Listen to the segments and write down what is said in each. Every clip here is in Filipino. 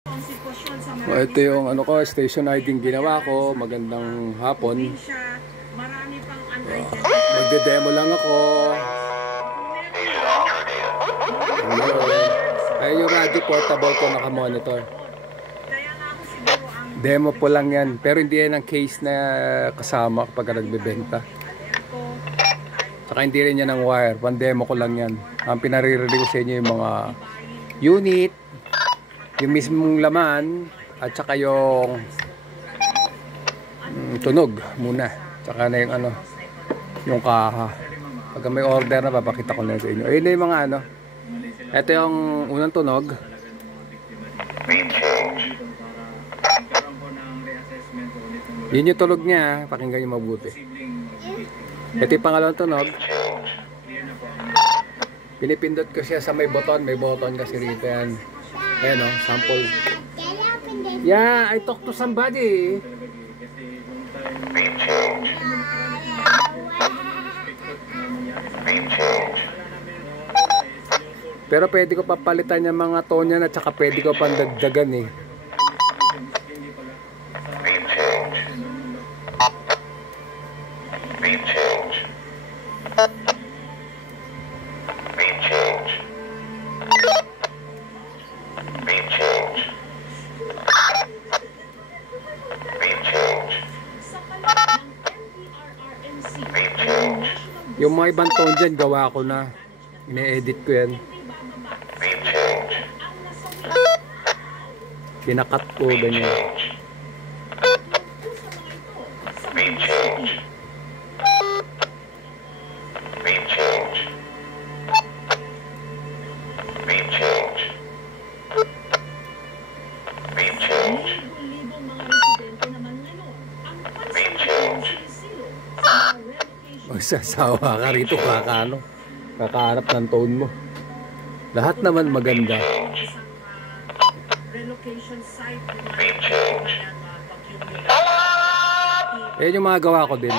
So, ito yung ano ko, station ID ginawa ko. Magandang hapon. Magde-demo lang ako. Ayun yung radio portable ko, naka-monitor. Demo po lang yan. Pero hindi yan ang case na kasama kapag nagbebenta. Saka hindi rin yan ang wire. Pan-demo ko lang yan. Ang pinaririnig ko sa inyo yung mga unit, yung mismong laman, at saka yung tunog muna. Saka na yung ano, yung kaha. Pag may order na, papakita ko na sa inyo. Ayun na yung mga ano. Ito yung unang tunog. Yun yung tunog niya. Pakinggan nyo mabuti. Ito yung pangalawang tunog. Pinipindot ko siya sa may button. May button kasi rito yan. Ayan o, sample. Yeah, I talk to somebody. Pero pwede ko papalitan yung mga tone yan at saka pwede ko pandagdagan eh. Yung mga ibang tone dyan, gawa ko na. Ine-edit ko yan. Pinakat ko, ganyan. Magsasawa ka rito, kakahanap ng tone mo. Lahat naman maganda. Ayan yung mga gawa ko din.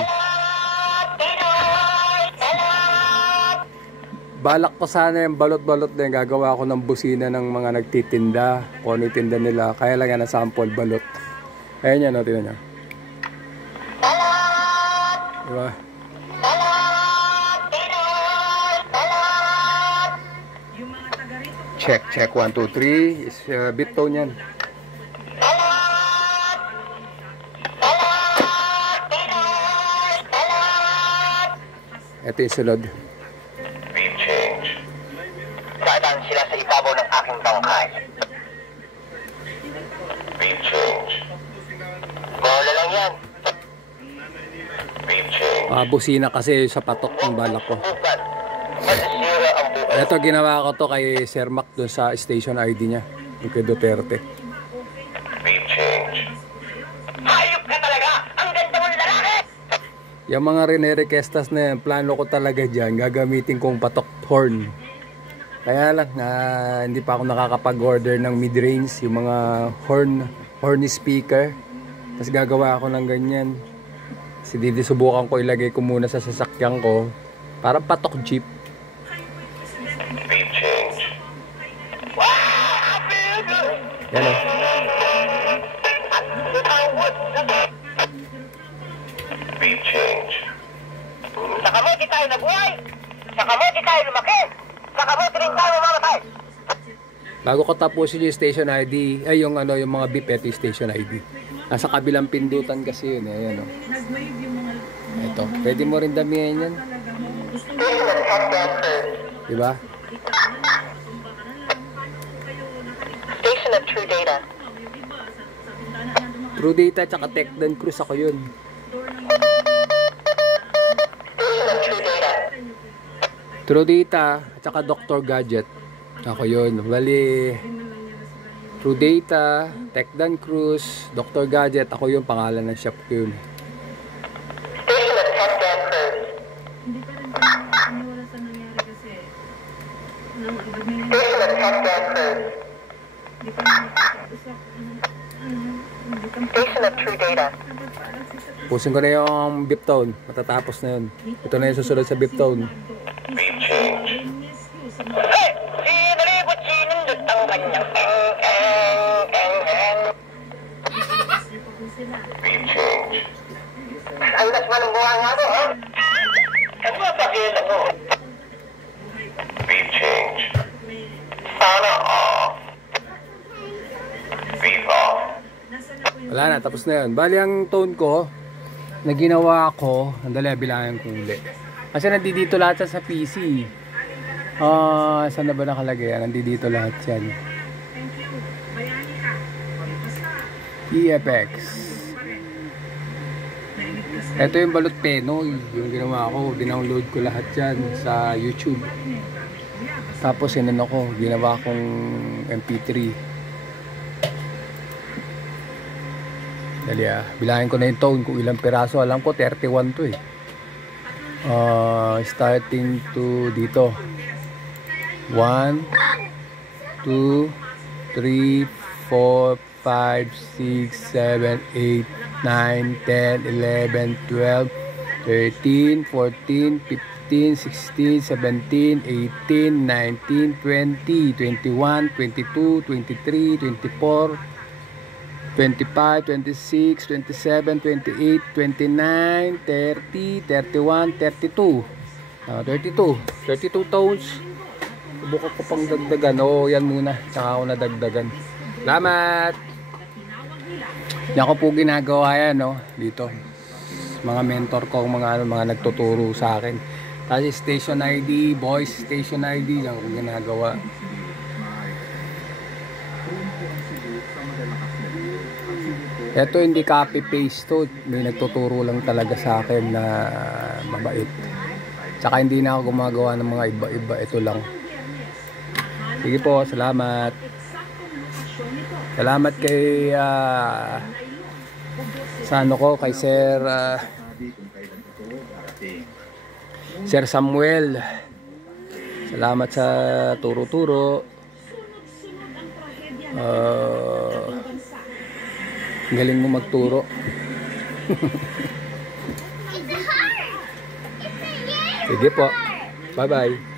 Balak ko sana yung balot-balot na yung gagawa ko ng busina ng mga nagtitinda. Kung ano yung tinda nila. Kaya lang yan na sample balot. Ayan yan, no, tingnan nyo. Diba? Check 1, 2, 3 is beat tone yan. Ito yung sunod. Dadaan sila sa ibabaw ng aking bangkay. Bola lang yan. Busina kasi sa patok ng balak ko. Ito ginawa ko to kay Sir Mac doon sa station ID niya, yung kay Duterte. Hayop ka talaga! Ang ganda mo lalaki! Yung mga rene-requestas na yan, plano ko talaga dyan, gagamitin kong patok horn. Kaya lang, hindi pa ako nakakapag-order ng mid-range, yung mga horny speaker. Tapos gagawa ako ng ganyan. Kasi subukan ko, ilagay ko muna sa sasakyan ko. Parang patok jeep. Yan o. Sa kamote tayo nabuhay! Sa kamote tayo lumaki! Sa kamote rin tayo mamamatay! Bago ko tapusin yung station ID, ay yung ano, yung mga beep, ito yung station ID. Nasa kabilang pindutan kasi yun, ayan o. Ito, pwede mo rin damihan yan. Diba? Station of True Data. True Data tsaka Tecdan Cruise ako yun. Station of True Data. True Data tsaka Dr. Gadget. Ako yun. Bali, True Data, Tecdan Cruise, Dr. Gadget. Ako yung pangalan ng shop ko yun. Station of Tecdan Cruise. Station of Tecdan Cruise. Station of True Data. Pusin ko na yung beep tone. Matatapos na yun. Ito na yung susunod sa beep tone. Hey! Sinalibot sinundot ang kanyang eng. Ang lasman ng buhay nga to, ha? Ano nga pakiyan ako? Beat change. Sana off. Beat off. Wala na, tapos na yun. Bali ang tone ko na ginawa ko, andali, bilangan ko uli. Kasi nandito lahat sa PC. Saan na ba nakalagay yan? Nandito lahat yan. EFX. Ito yung balot penoy. Yung ginawa ko, dinownload ko lahat yan sa YouTube. Tapos inano ko, ginawa kong MP3. Dali bilangin ko na yung tone kung ilang piraso. Alam ko 31 to eh. Starting to dito 1 2 3 4 5 6 7 8 9 10 11 12 13 14 15 16 17 18 19 20 21 22 23 24 25, 26, 27, 28, 29, 30, 31, 32. 32 tones. Subukan ko pang dagdagan. Yan muna. Tsaka ako nadagdagan. Salamat! Yan ko po ginagawa yan, dito. Mga mentor ko, mga nagtuturo sa akin. Tapos station ID, voice station ID, yan ko ginagawa. Ito hindi copy-paste to. May nagtuturo lang talaga sa akin na mabait. Tsaka hindi na ako gumagawa ng mga iba-iba. Ito lang. Sige po, salamat. Salamat kay sa ano ko, kay Sir Samuel. Salamat sa turo-turo. Galing mo magturo. Sige po. Bye-bye.